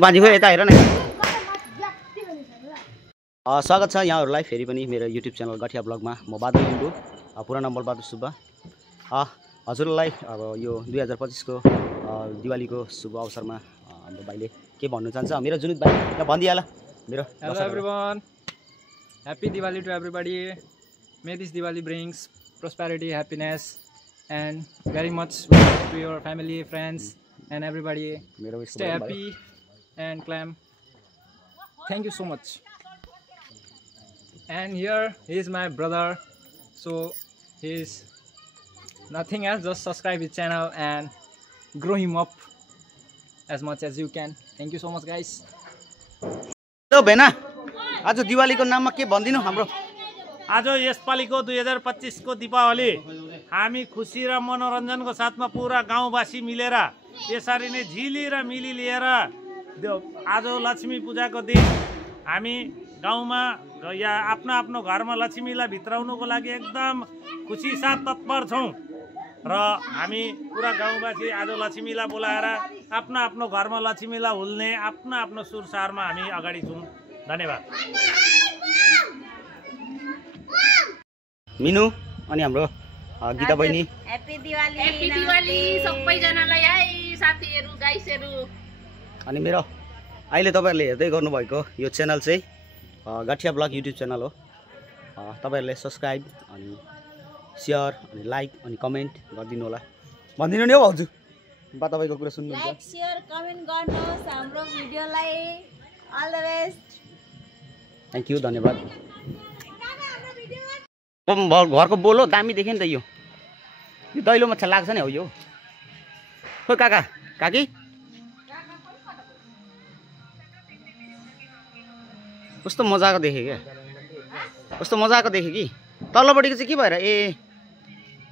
बाँधीको यता हेर न। स्वागत छ यहाँहरूलाई फेरि पनि मेरो युट्युब च्यानल गठिया ब्लगमा। म बादल लिम्बू, पुरा नाम बलबहादुर सुब्बा। हजुरलाई अब यो 2025 को दिवालीको शुभ अवसरमा हाम्रो भाइले के भन्नु चाहन्छ? मेरो जुनित भाइ यहाँ भनिदिइहाल मेरो। Hello everyone, happy Diwali to everybody. May this Diwali brings prosperity, happiness and very much to your family, friends and everybody. Stay happy and climb. Thank you so much. And here is my brother, so he's nothing else, just subscribe his channel and grow him up as much as you can. Thank you so much guys. Hello Bena, आज दिवालीको नाममा के भन्दिनु हाम्रो? आज यसपालिको 2025 को दीपावली हामी खुशी र मनोरञ्जनको साथमा पुरा गाउँवासी मिलेर यसरी नै झिली र मिली लिएर आज लक्ष्मी पूजाको दिन हामी गाउँमा या आफ्नो आफ्नो घरमा लक्ष्मीलाई भित्राउनुको लागि एकदम खुसी साथ तत्पर छौं र हामी पुरा गाउँवासी आज लक्ष्मीलाई बोलाएर आफ्नो आफ्नो घरमा लक्ष्मीलाई हुल्ने आफ्नो आफ्नो सुरसारमा हामी अगाडि छौं। धन्यवाद। मिनु अनि हाम्रो गीता बहिनी ह्यापी दिवाली सबैजनालाई है साथीहरु गाइसहरु। अनि मेरो अहिले तपाईहरुले हेर्दै गर्नुभएको यो च्यानल चाहिँ गठिया ब्लग युट्युब च्यानल हो। तपाईहरुले सब्स्क्राइब अनि शेयर अनि लाइक अनि कमेन्ट गरिदिनु होला। भन्दिनु नि हो भाउजू, बा तपाईको कुरा सुन्नुहुन्छ। लाइक शेयर कमेन्ट गर्नुहोस् हाम्रो भिडियोलाई। All the best. Thank you, धन्यवाद। घरको बोलो दामी देख्यो नि त यो दैलो मच्छा लाग्छ नि हो यो। खोइ काका काकी कस्तो मजाको देखे क्या, कस्तो मजाको देखे कि। तल्लोपट्टिको चाहिँ के भएर ए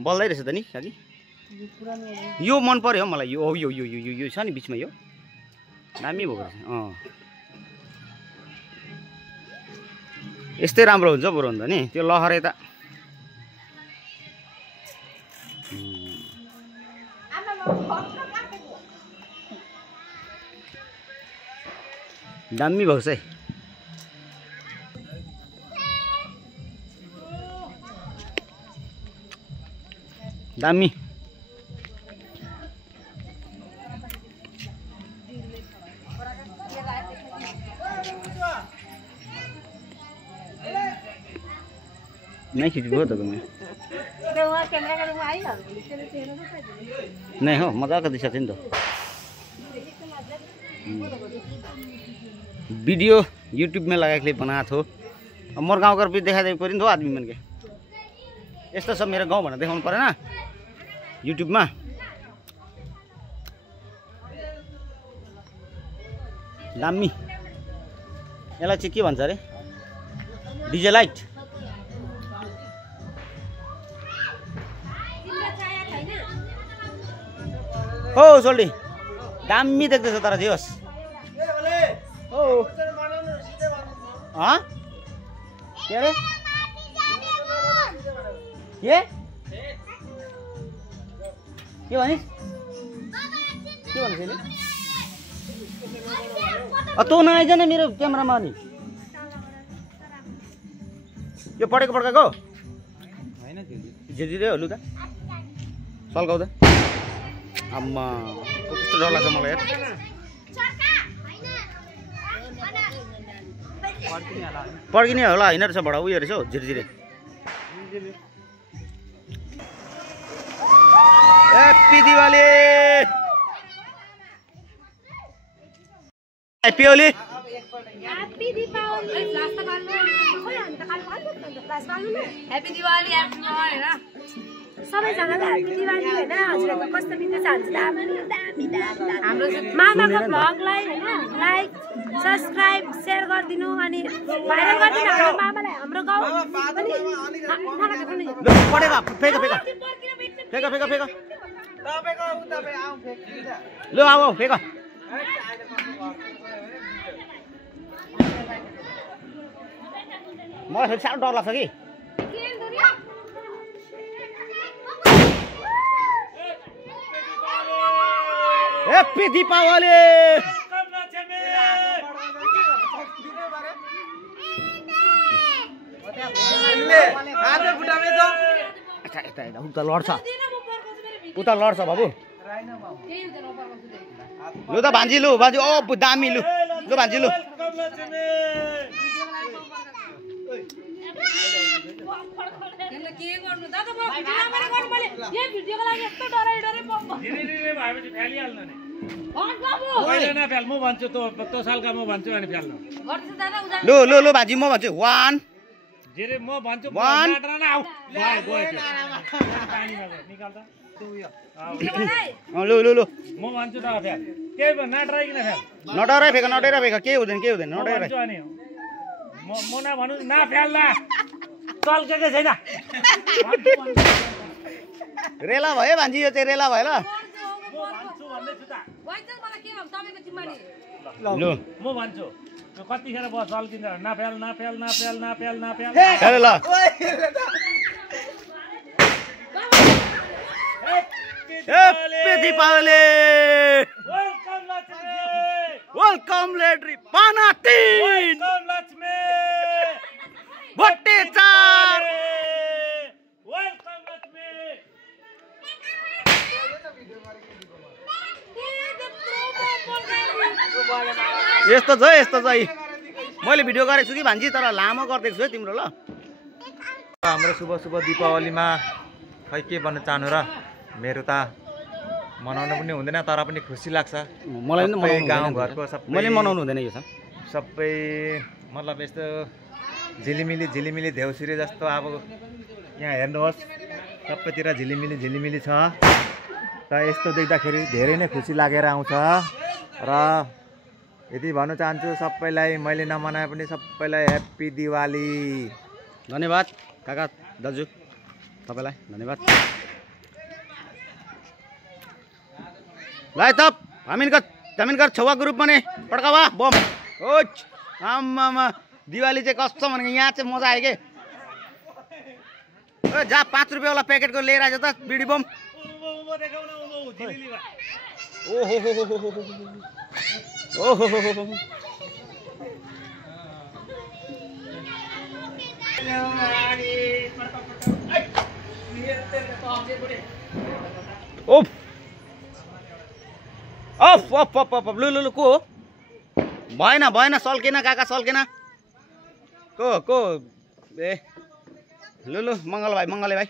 बल्दै रहेछ त नि काकी। यो मन पर्यो हो मलाई। यो यो यो यो यो छ नि बिचमा यो दामी भएको रहेछ। यस्तै राम्रो हुन्छ बरु भन्दा नि त्यो लहर यता दामी भएको छ है। दामी नहीं खींच बहुत तुम्हें नहीं हो मजा कर दिशा तो वीडियो यूट्यूब में लगा के बना थो। मोर गाँव कर भी देखा दे परि आदमी मन के यस्तो सब मेरो गाउँ भनेर देखाउनु पर्दैन यूट्यूब में। दामी यसलाई चाहिँ के भन्छ अरे? DJ light. हो सोल्डी दामी देख्दैछ तर जे होस्। हो के अरे के भनिस् के भन्छ यसले? तँ नआइज न मेरो क्यामेरामा। नि यो पढेको पड्काको होइन झिझिरे हो लु त सल्काउ त। आम्मा कस्तो डर लाग्छ मलाई यार। पड्किने होला होइन रहेछ बडा उयो रहेछ हौ झिरझिरे। Happy Diwali happy Holi happy Deepawali happy Diwali हैन सबैजनालाई ह्यापी दिवाली हैन। हजुरहरुको कस्तो बित्दैछ हाम्रो मामाको भ्लगलाई हैन लाइक सब्स्क्राइब शेयर गरिदिनु अनि भाइरल गरिदिनु हाम्रो मामालाई। हाम्रो गाउँ पनि पढेको फेका फेका फेका फेका फेका ल आऊ फेका। मलाई फेरि साह्रो डर लाग्छ कि। ह्याप्पी दीपावली उता लड्छ बाबु लु त भान्जी लु भान्जी ओ दामी लु लु भान्जी लु म भन्छु त्यो सालका म भन्छु अनि फ्याल्नु लु लु लु भान्जी म भन्छु 1 म भन्छु लु लु लु म भन्छु त फ्याल केही नडराइकन फ्याल नडराइ फेक के हुँदैन नडराइ अनि म नभनु नफ्याल्दा चल्केकै छैन रेला भयो भान्जी यो चाहिँ रेला भयो ल लु म भन्छु कतिखेर भयो चल्किन्छ नफ्याल ल ह्याप्पी दीपावली वेलकम लेट्री पाना 3 लक्ष्मी भट्टे 4 वेलकम लक्ष्मी यस्तो छ मैले भिडियो गरेको छु कि भान्जी तर लामो गरिदिएको छु है तिम्रो ल हाम्रो शुभ दीपावलीमा खै के भन्न चाहनु र मेरो त मनाउनु पनि हुँदैन तर पनि खुसी लाग्छ मलाई पनि गाउँघरको सबै मैले मनाउनु हुँदैन यो सबै मतलब यस्तो झिलिमिली देउसिरे जस्तो अब यहाँ हेर्नुहोस् सबैतिर झिलिमिली छ त यस्तो देख्दाखेरि धेरै नै खुसी लागेर आउँछ र यति भन्न चाहन्छु सबैलाई मैले नमनाए पनि सबैलाई ह्याप्पी दिवाली धन्यवाद काका दाजु तपाईलाई धन्यवाद लाइ तप हामीनकर छौवा ग्रुपमा नै पड्कावा बम ओच आम्मामा दिवाली चाहिँ कस्तो भनेको यहाँ चाहिँ मजा आयो के ओ जा 5 रुपैयाँ वाला प्याकेटको लिएर आइज त बिडी बम लु को भएन सल्केन काका सल्केन को ए लु मङ्गले भाइ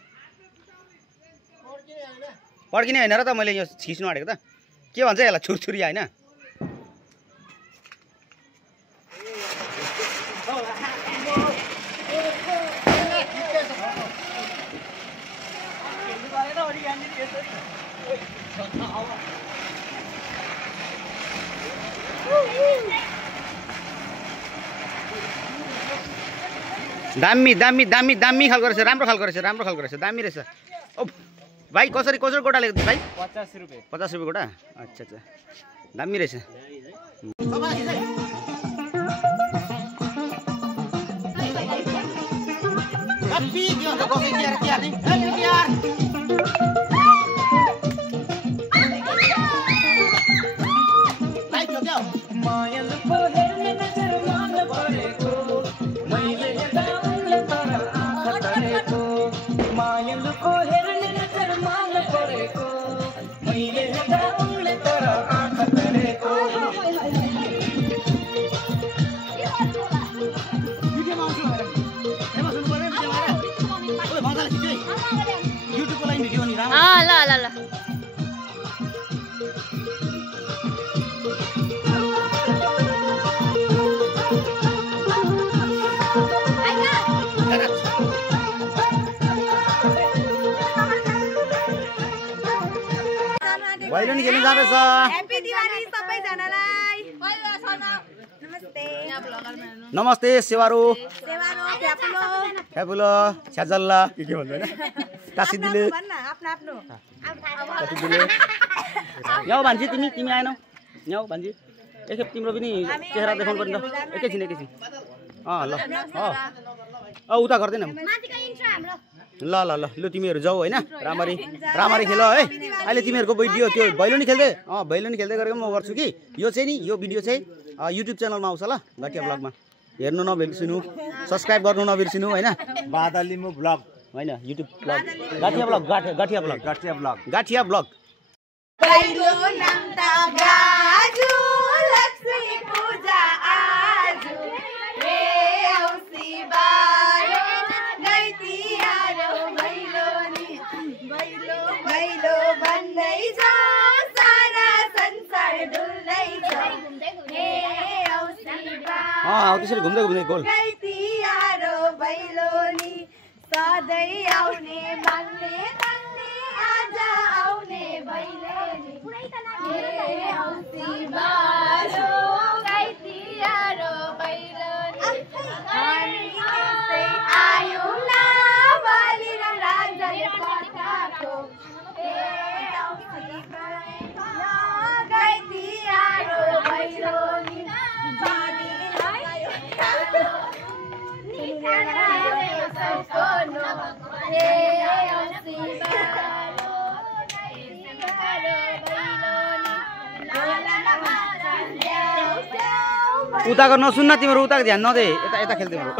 पड्किने होइन र त मैले यो खिच्नु आँटेको त के भन्छ यसलाई छुरछुरी होइन दामी खालको रहेछ राम्रो खालको रहेछ दामी रहेछ ओ भाइ कसरी गोटा लेख्दै भाइ 50 रुपैयाँ 50 रुपैयाँ गोटा अच्छा दामी रहेछ ल भैलेनी खेल्न जाँदैछ ह्याप्पी दिवाली सबैजनालाई नमस्ते सेवारो फ्यापुलो छ्याजल्ला के भन्छ हैन टासिदिले आफ्नो यहाँ भान्जी तिमी आएनौ यहाँ भान्जी एकखेप तिम्रो पनि चेहरा देखाउनु पर्ने एकैछिन ल उता गर्दैन ल ल ल लु तिमीहरू जाऊ होइन राम्ररी राम्ररी खेल है अहिले तिमीहरूको भिडियो त्यो भैलोनी खेल्दै भैलोनी खेल्दै गरेको म गर्छु कि यो चाहिँ नि यो भिडियो चाहिँ युट्युब च्यानलमा आउँछ ल गाठिया ब्लगमा हेर्नु नबिर्सिनु सब्सक्राइब गर्नु नबिर्सिनु होइन बादलिमु ब्लग होइन YouTube blog gathiya blog gathiya blog gathiya blog gathiya blog पहिलो नम्ता गाजु लक्ष्मी पूजा आजु हे औसी बारो गैतिहारो भैलोनी भैलो भैलो भन्दै जा सारा संसार डुल्दै छ हे औसी बारो त्यसरी घुम्दै घुम्दै गोल गैतिहारो भैलोनी सधैँ आउने भन्ने भन्ने आज आउने भैलोनी हे औसी बारो गैतिहारो भैलोनी हामी यस्तै आयौँ न बलि र राजाले पठाएको हे औसी बारो गैतिहारो भैलोनी उताको नसुन्न तिम्रो उताको ध्यान नदे यता यता खेल तिम्रो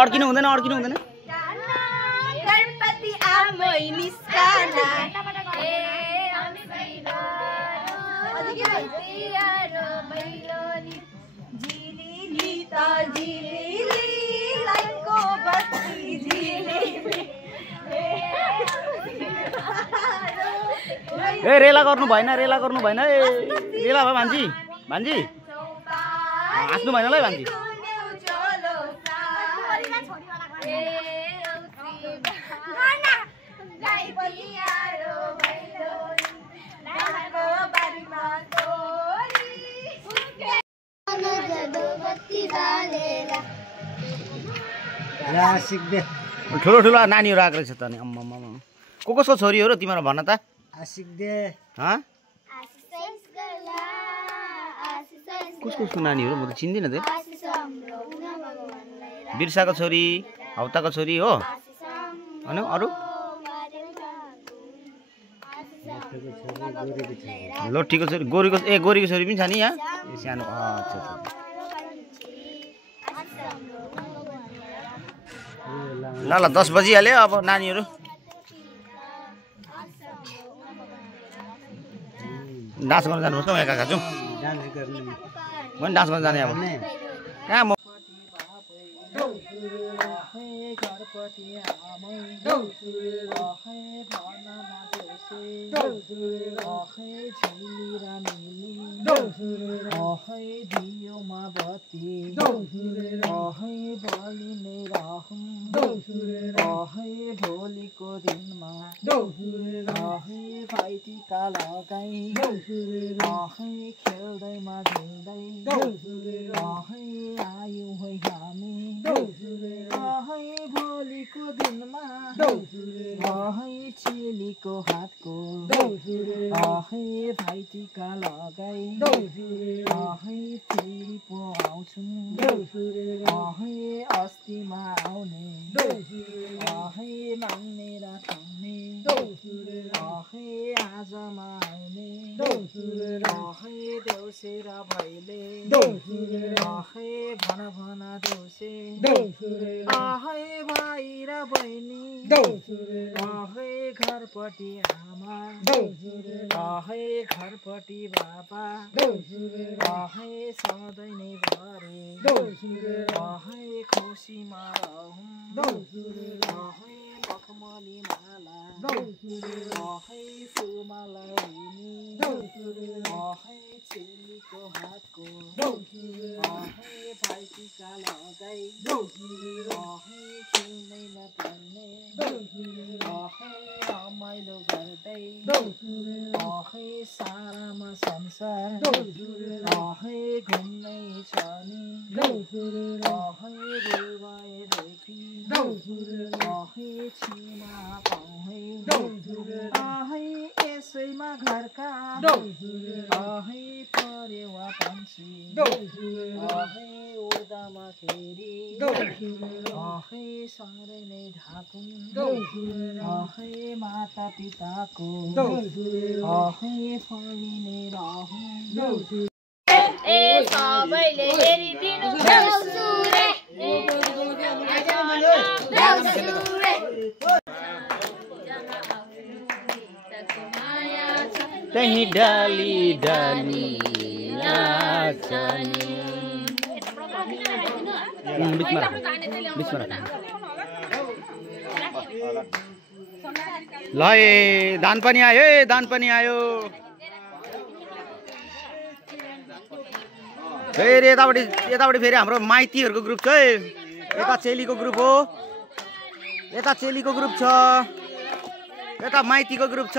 अड्किनु हुँदैन अड्किनु हुँदैन गणपति आमै निस्कना झिलिली त झिलिली लाइनको बत्ती झिलिली ए रेला गर्नु भएन रेला गर्नु भएन ए रेला भयो भान्जी भान्जी हाँस्नु भएन ल भान्जी ठुलो ठुलो नानीहरू आएको रहेछ त नि अम्मा को कसको छोरी हो र तिम्रो भन त कसको नानी हो र म त चिन्दिनँ त बिर्साको छोरी हौताको छोरी हो अनि अरू लोटीको छोरी गोरीको गोरीको छोरी पनि छ नि यहाँ सानो अच्छा ल ल 10 बजिहाल्यो अब नानीहरू डान्स गर्न जानुपर्छ म एका खान्छु म पनि डान्स गर्न जाने अब कहाँ म भोलिको दिनमा भाइटिका लगाई खेल्दैमा झुल्दै आयौँ है हामी भोलिको दिनमा चेलीको हातको भाइटिका लगाई फेरि पो आउँछौँ अस्तिमा आउने माग्ने र खाउने आजमा आउने देउसे र भैले भन भन देउसे भाइ र बहिनी घरपट्टि आमा घरपट्टि बाबा सधैँ नै भरे खुसीमा रहौँ मखमली माला फुलमाला चेलीको हातको भाइटिका लगाई खेल्नै नपर्ने रमाइलो गर्दै सारामा संसार घुम्नै छ नि रुवाएदेखि छिमा पाउँ है सबैमा घरका आहै परेवा पान्छी आहै ओर्दामा फेरि आहै साह्रै नै ढाकुन् आहै माता पिताको आहै फलिने रहूँ ए सबैले हेरिदिनु देउसु रे त्यही डाली डाली नाचनी बिचमा राख ल ए दान पनि आयो फेरि यतापट्टि फेरि हाम्रो माइतीहरूको ग्रुप छ है यता चेलीको ग्रुप हो यता चेलीको ग्रुप छ यता माइतीको ग्रुप छ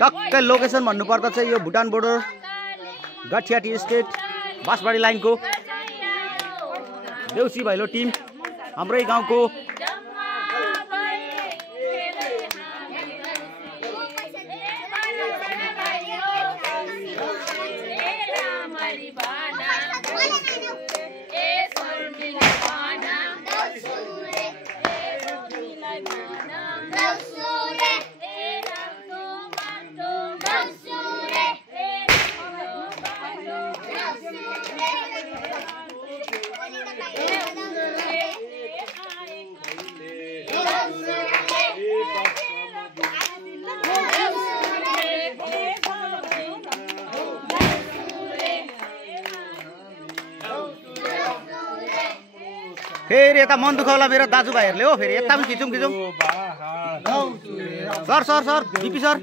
टक्कै लोकेसन भन्नुपर्दा चाहिँ यो भुटान बोर्डर गठिया टी स्टेट बाँसबारी लाइनको देउसी भैलो टिम हाम्रै गाउँको फेरि यता मन दुःख होला मेरो दाजुभाइहरूले हो फेरि यता पनि खिचौँ सर बिपी सर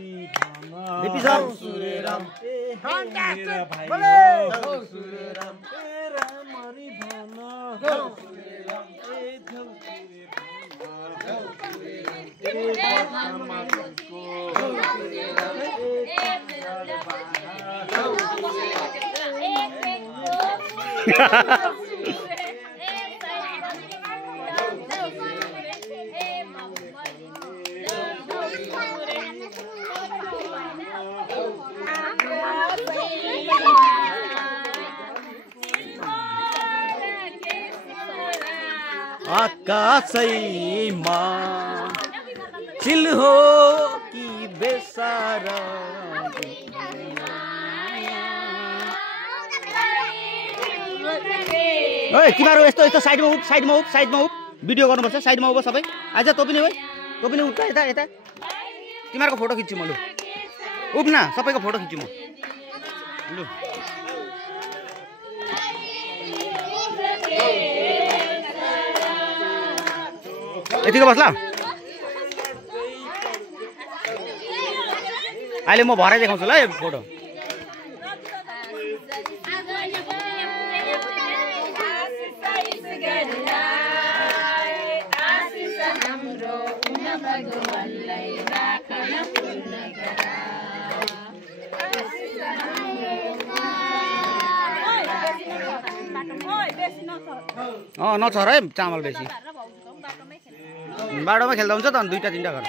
आकाशैमा चिल हो कि बेसारा ओए तिमीहरू यस्तो साइडमा उप भिडियो गर्नुपर्छ साइडमा उप सबै आइज तँ पनि उठ यता तिमीहरूको फोटो खिच्छु म लु उप न सबैको फोटो खिच्छु म लु यतिको बस ल अहिले म भरे देखाउँछु ल यो फोटो नछर है चामल बेसी बाटोमा खेल्दा हुन्छ त अनि 2टा 3टा घर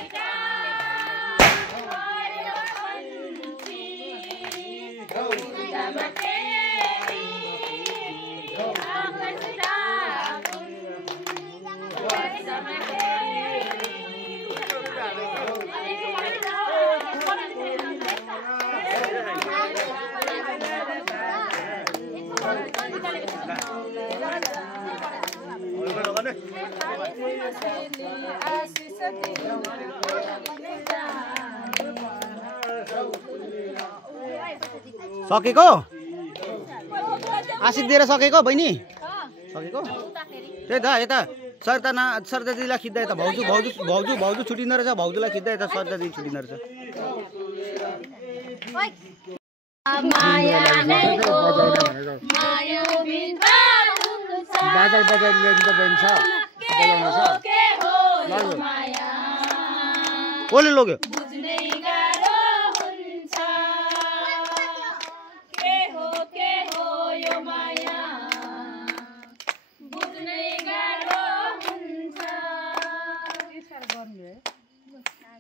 सकेको आशिक दिएर सकेको बहिनी सकेको त्यही त यता सरता दिदीलाई खिच्दा यता भाउजू छुटिँदो रहेछ भाउजूलाई खिच्दा यता सरता दिदी छुटिँदो रहेछ बाजा ल्याइदिन्छ बहिनी छ कसले लग्यो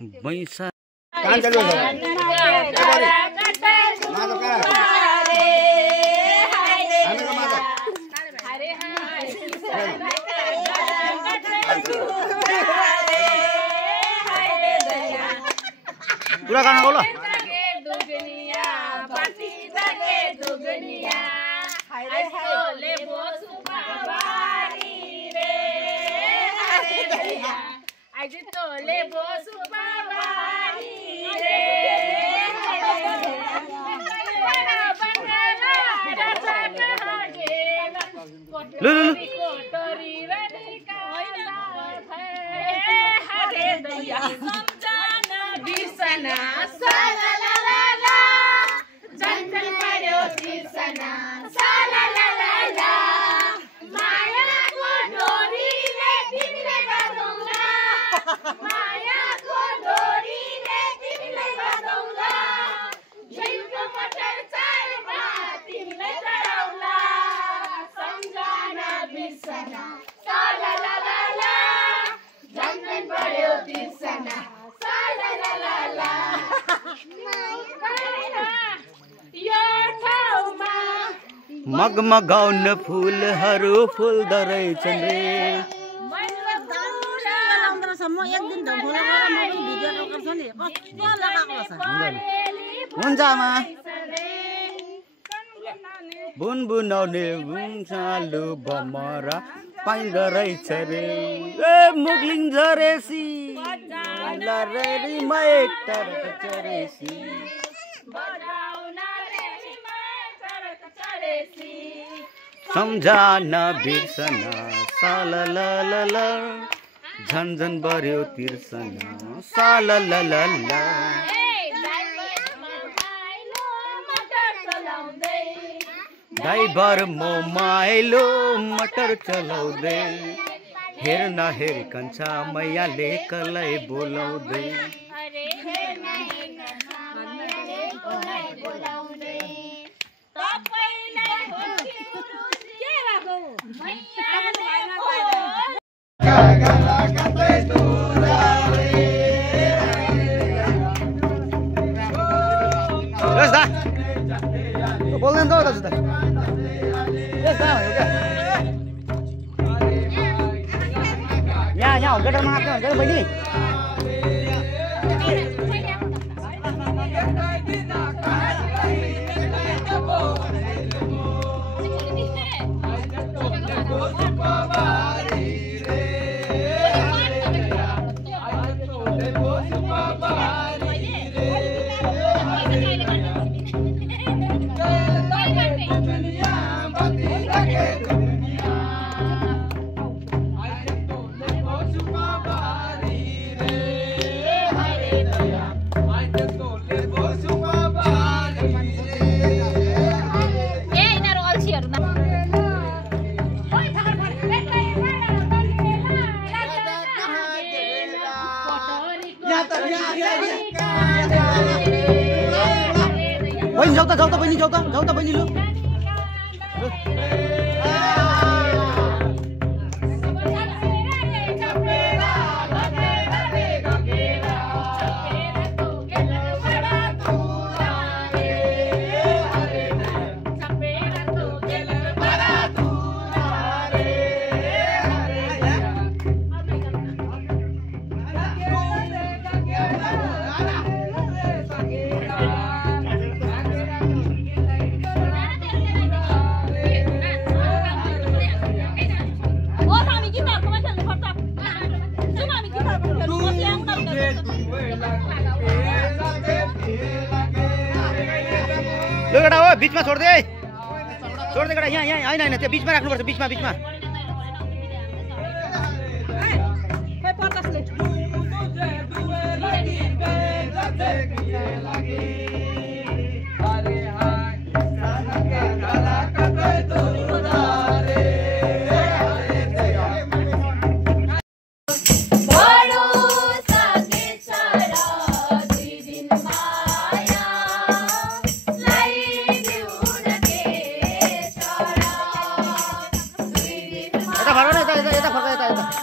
बैसा पूरा गाना बोलो मगमगाउन फुलहरू फुल्दो रहेछन् रे हुन्छ आमा बुनबुनाउने बुन्छालु भमरा पाइँदो रहेछ रे ए मुग्लिङ झरेसी लरेरी मैटर चरेसी सम्झना बिर्सना सालललल झन्झन बर्यो तिर्सना सालललल ड्राइभर मोमाइलो मटर चलाउँदै हेर्न हेरी कन्छा मैयाले कसलाई बोलाउँदै बोल्दैन त दाजु त यहाँ गेटरमा आएको हुन्छ नि बहिनी बहिनी जाऊ त बहिनी जाऊ त बहिनी लु केटा हो बीचमा छोड्दे केटा यहाँ होइन त्यो बीचमा राख्नुपर्छ बीचमा यता फर्क यता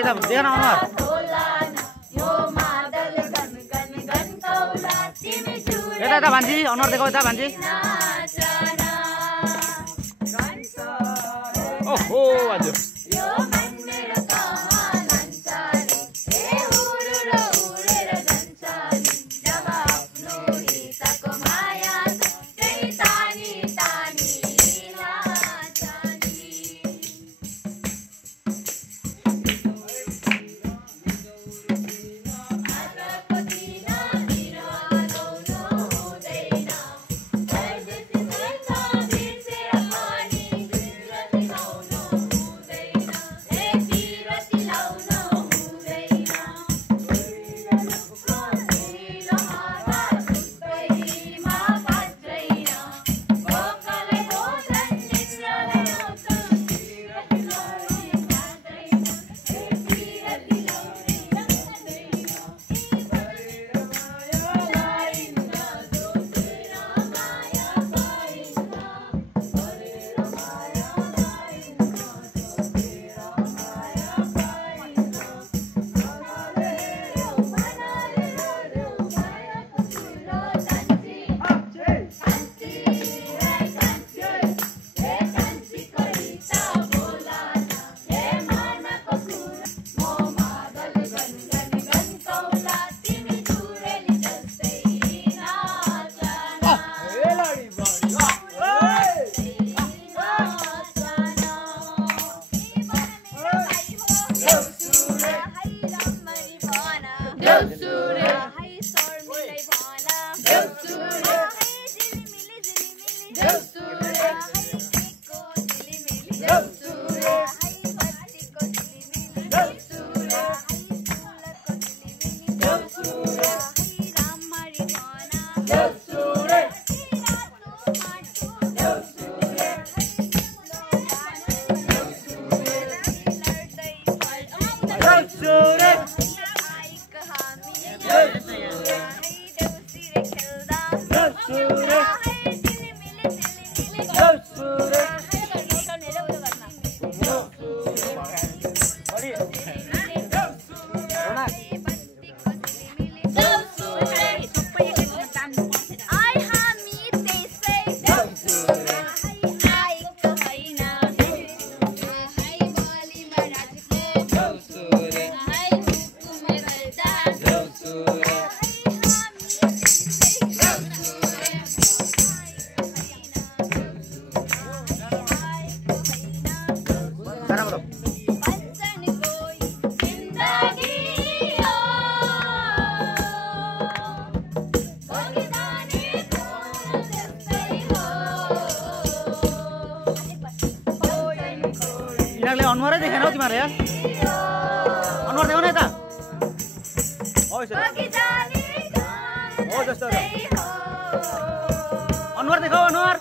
यता देख न अनुहार यता यता भान्जी अनुहार देखाऊ यता भान्जी ओहो हजुर अनुहारै देखेन हौ तिमीहरूले यार अनुहार देखाउ न यता हो जस्तो अनुहार देखाऊ अनुहार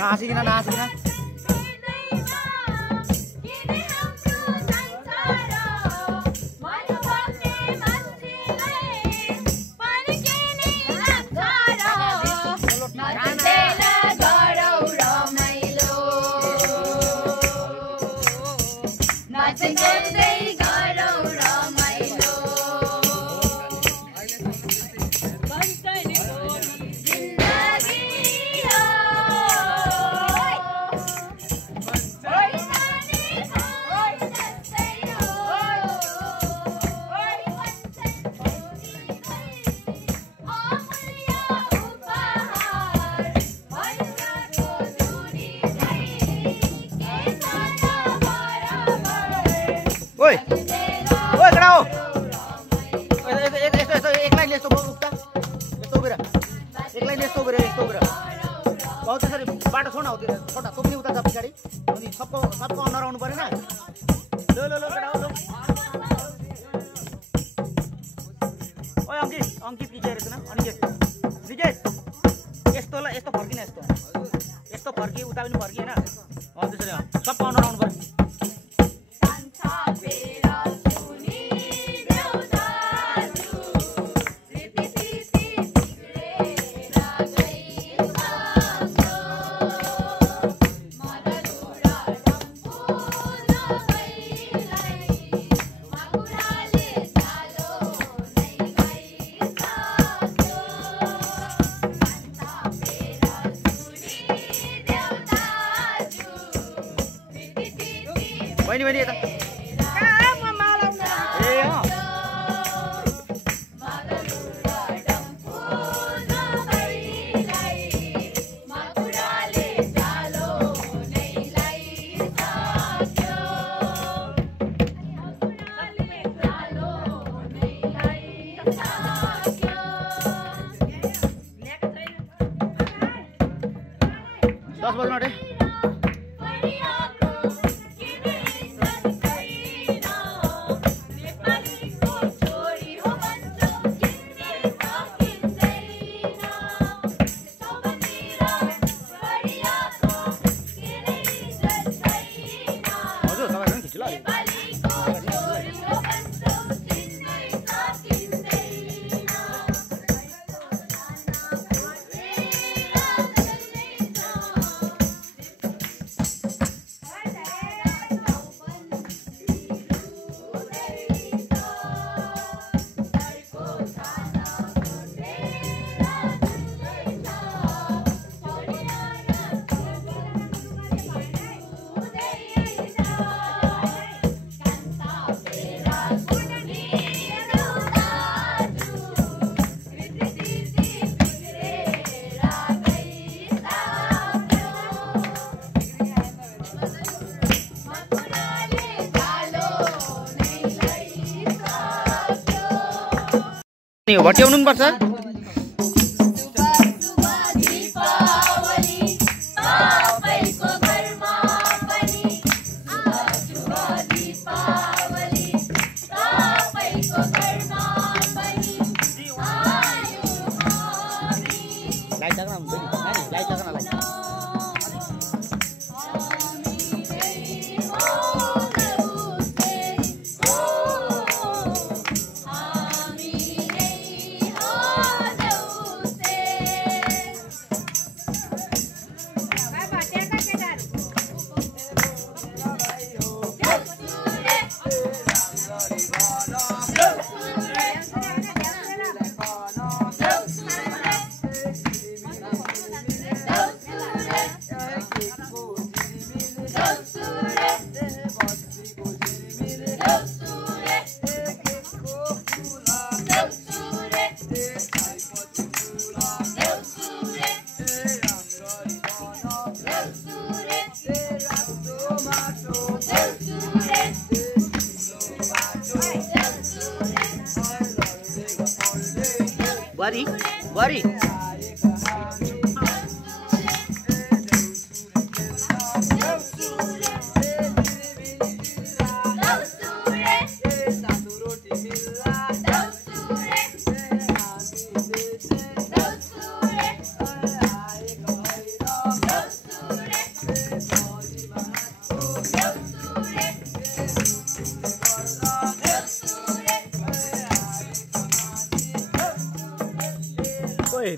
नासिकिन अंकित की रहेछ न अनिकेत विकेट यस्तोलाई यस्तो फर्किन यस्तो फर्की उता पनि फर्की हैन त्यसरी सब पाउन आउनु पर्यो बहिनी यता दस बज्न आँटे भट्याउनु पनि पर्छ बुहारी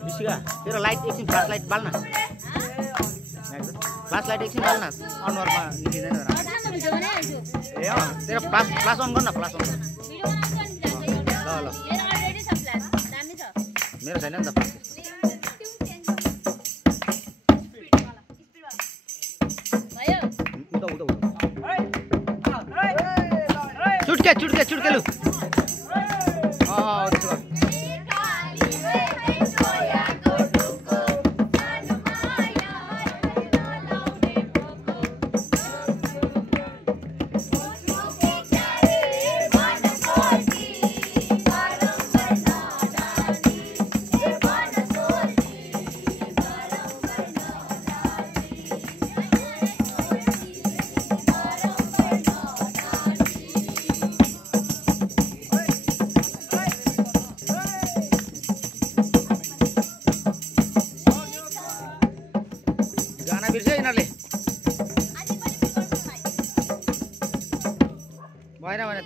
बिसिका तेरो लाइट एकछिन फ्लास लाइट बाल्न फ्लास लाइट एकछिन बाल्न अनुहारमा निस्किँदैन ए अँ तेरो फ्लास अन गर्न फ्लास अन ल मेरो छैन नि त चुटके लु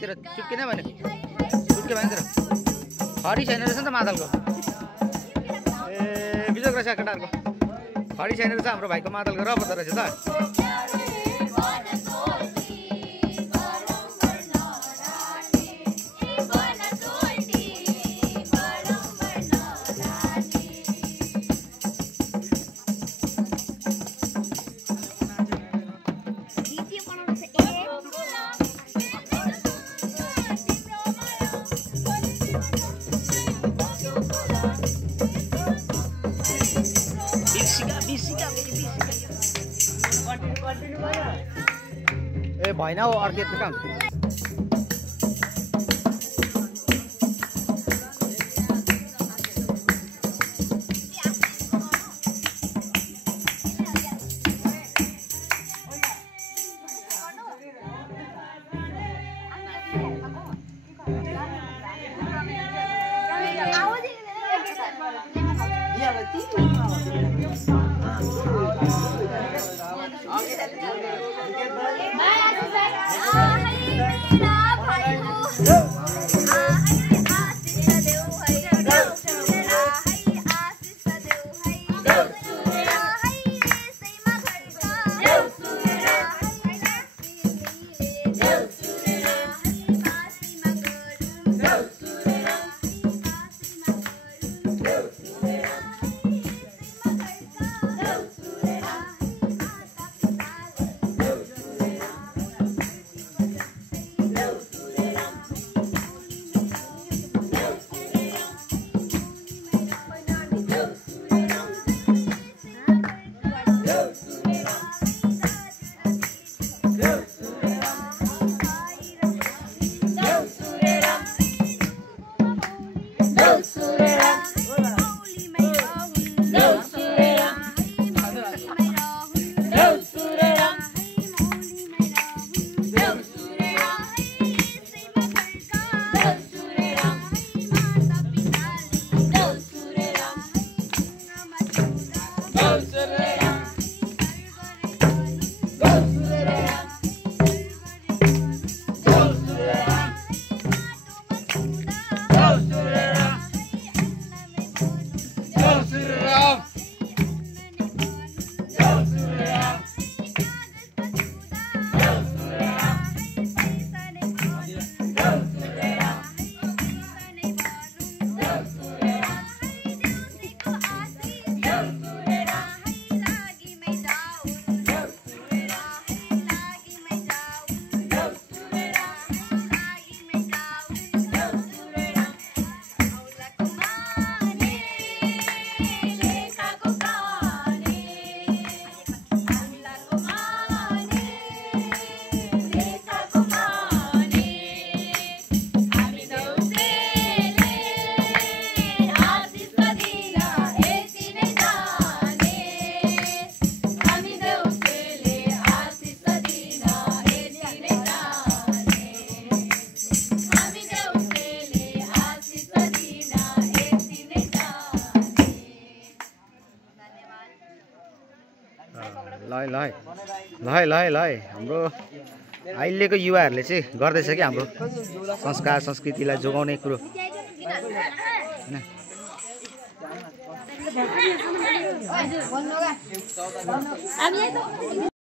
भाइतिर चुट्किने भने चुट्के भाइतिर खडी छैन रहेछ नि त मादलको ए बिजोग रहेछ केटाहरूको खडी छैन रहेछ हाम्रो भाइको मादलको र पत्ता रहेछ त ए भएन हो अर्को कहाँ हुन्छ ल हाम्रो अहिलेको युवाहरूले चाहिँ गर्दैछ कि हाम्रो संस्कार संस्कृतिलाई जोगाउने कुरो हैन